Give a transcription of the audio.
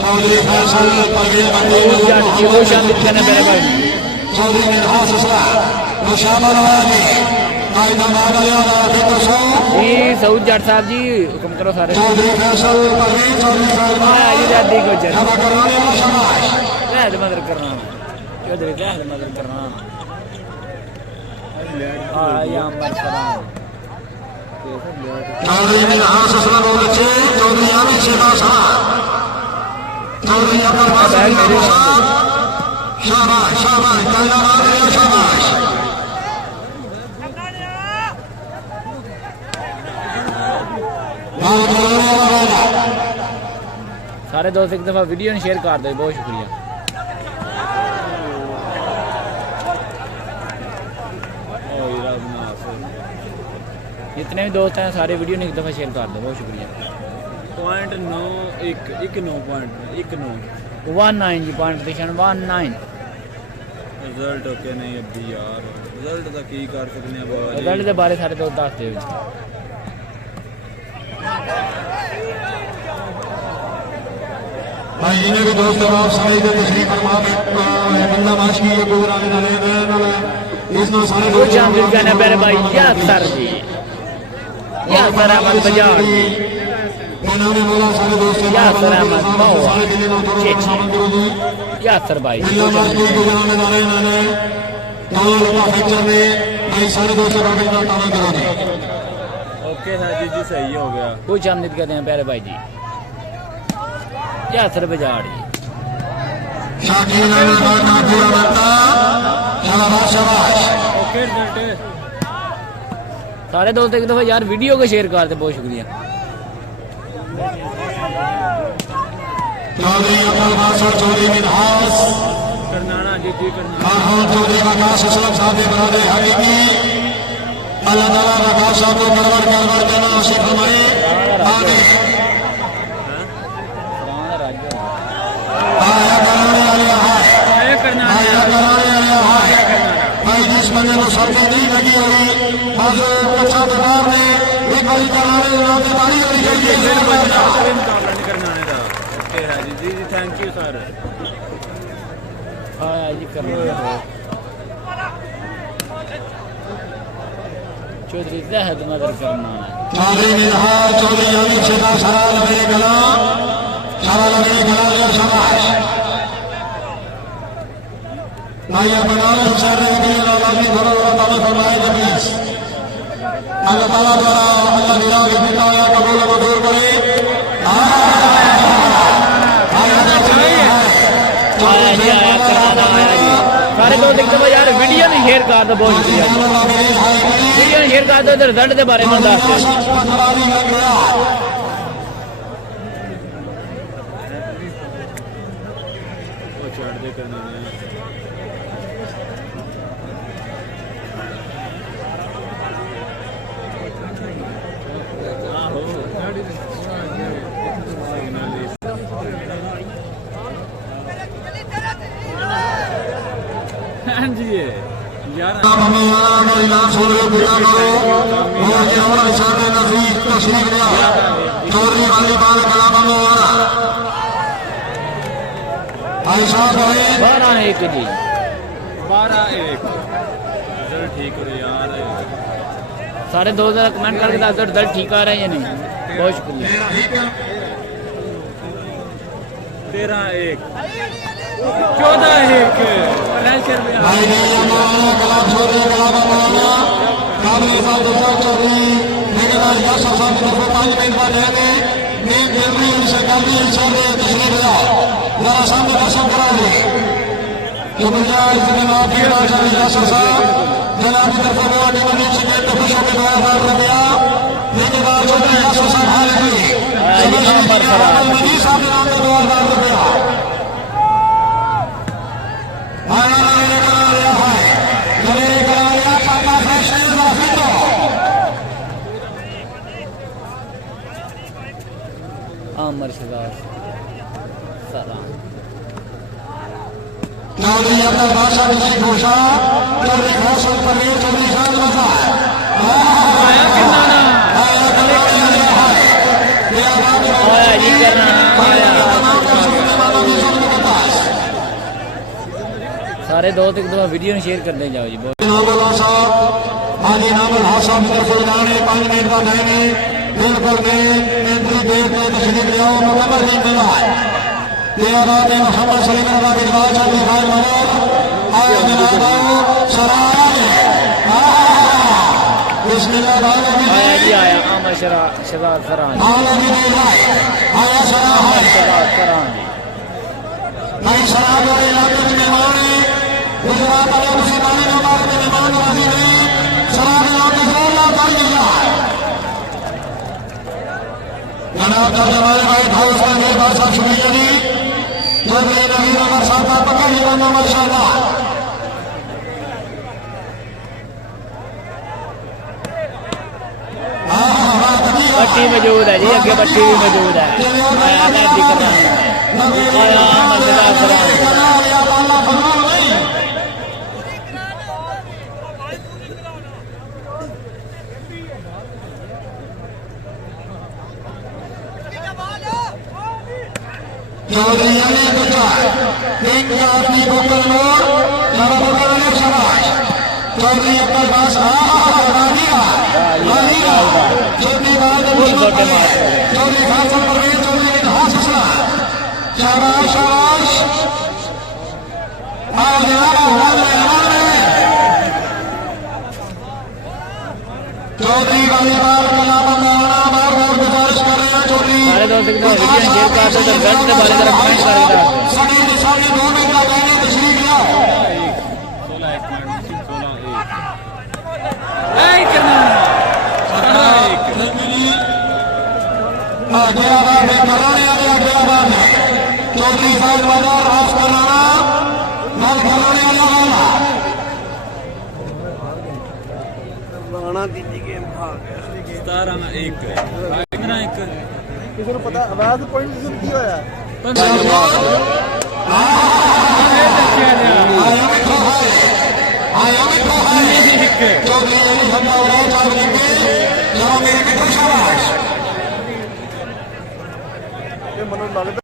चौधरी फैसल चौधरी मिनहास मुशाबर जी सऊद जट साहब जी हुक्म करो सारे चौधरी फैसल मदद करना चौधरी मदद करना चौधरी मिनहास बहुत अच्छे चौधरी आमिर शेखा चौधरी शाबाश शाबाश शाबाश सारे दोस्त एक दफा वीडियो शेयर कर दो बहुत शुक्रिया जितने भी दोस्त हैं सारे वीडियो ने एक दफा शेयर कर दो बहुत शुक्रिया पॉइंट 9 1 9 पॉइंट 1 9 19 जी पॉइंट पोजीशन 19 रिजल्ट ओके नहीं अभी यार रिजल्ट का की कर सकते हैं बाबा रिजल्ट के बारे सारे दोस्त दस दे भाई जिन्हें भी दोस्त आप सारे के तशरीफ फरमा बंदा माश की ये प्रोग्राम डाले इस ना सारे वो चांद कहना मेरे भाई या सर जी या सर अहमद बजाज जी इन्होंने बोला सारे दोस्त या सर अहमद महुआ या सर भाई बंदा माश की प्रोग्राम डाले इन्होंने ताला लगा फैक्चर में भाई सारे दोस्त का बिना ताला करा दे ओके है जी सही हो गया वो चांद कहते हैं प्यारे भाई जी या सर बजाड़ जी शाकिर ना पूरा बनता शाबाश शाबाश ओके रिजल्ट सारे दोस्त एक दफा यार वीडियो को शेयर कर दे बहुत शुक्रिया चौधरी अब्दुल बासर चौधरी मिनहास करनाना जी करना हाँ चौधरी आकाश असलम साहब ने बना दे हकीकी अल्लाह ताला आकाश साहब को करवर करना आशिक हमारे आगे आया कराने वाले आया कराने वाले भाई जिस बंदे को सर्दी नहीं लगी हुई आज अच्छा दुकान में एक बारी कराने वाले बारी होनी चाहिए करनाने का ओके है जी थैंक यू सर हाँ जी करना चौधरी जहद मदद करना चौधरी निधा चौधरी अली शेखा सारा लगे गला या शाबाश भाई बनारस शहर के लालाजी भगवान ताला फरमाए जबीस अल्लाह ताला द्वारा अल्लाह निरा के पिता या कबूल मंजूर करे सारे दोस्त एक दफा यार वीडियो ने शेयर कर दो बहुत शुक्रिया वीडियो ने शेयर कर दो रिजल्ट के बारे में दस चढ़ दे करनाने जी यार हमें मेरी नाम सुन के पूरा करो और ये और इशारे नजदीक तशरीफ लिया चौधरी वाली बाल कला बनो वाला भाई साहब भाई 12-1 जी 12-1 रिजल्ट ठीक हो यार सारे दोस्त कमेंट करके दस दो रिजल्ट ठीक आ रहे हैं या नहीं बहुत शुक्रिया 13-1 14-1 भाई ने हमारा कला चौधरी कला बनवाना काबिल साहब दूसरा चौधरी मेरे पास यासर साहब की तरफ 5 मिनट बाद रहने एक जल्दी उनसे काबिल इशारे तशरीफ लिया जरा सामने दर्शन करा दे जो गुजारिश जनाब फिर आचार्य यासर साहब जनाब की तरफ दुआ के मनी से तो खुश होकर दुआ कर दिया लेकिन बाद चौधरी यासर साहब हाल गई मनी साहब ने नाम दुआ कर दिया चौधरी अब्दुल बादशाह विजय घोषा चौधरी घोषण परवीर चौधरी खान ਜੀ ਕਰਨਾ ਆਇਆ ਸਾਰੇ ਦੋ ਤਿੰਨ ਦਫਾ ਵੀਡੀਓ ਨੂੰ ਸ਼ੇਅਰ ਕਰਦੇ ਜਾਓ ਜੀ ਬਹੁਤ नाम साहब हाजी नाम हासा तरफ लाने 5 मिनट का नहीं बिल्कुल एंट्री गेट में तशरीफ ले आओ मुकम्मल नहीं मिला तेरा ने मोहम्मद सलीम का इजलास है दिखाई मारो आओ जनाब आओ सराय बिस्मिल्लाह आया जी आया अमर शराब फरान आया सराय शराब फरान भाई शराब वाले इलाके में मेहमान है गुजरात वाले मुसलमानों के हमारे मेहमान वाली नहीं शराब इलाके से अल्लाह कर दिया जनाब का जमाने भाई हाउस का मेरे पास आप शुक्रिया जी जब ये नबी नंबर साहब का पकड़ लिया माशाल्लाह पट्टी मौजूद है जी अगे पट्टी भी मौजूद है आया मजेदार फरान चौधरी ने बचा एक अपनी बोतल मोड़ जरा बोतल ने शबाश चौधरी अपने पास चौधरी बाद चौधरी खासा परवेज चौधरी ने कहा ससरा शाबाश शाबाश चौधरी वाली बार कलाम माना बार बार गुजारिश कर रहे हैं चौधरी सारे दोस्त वीडियो शेयर कर दो रिजल्ट के बारे में कमेंट कर दो साढ़े 2 मिनट का कहने तशरीफ लिया 16 चौधरी साहब बाजार रास कराना नल कराने वाला राणा तीजी गेम खा गया 17 ना 1 15 1 किसी को पता आवाज पॉइंट की होया चौधरी मनो लगता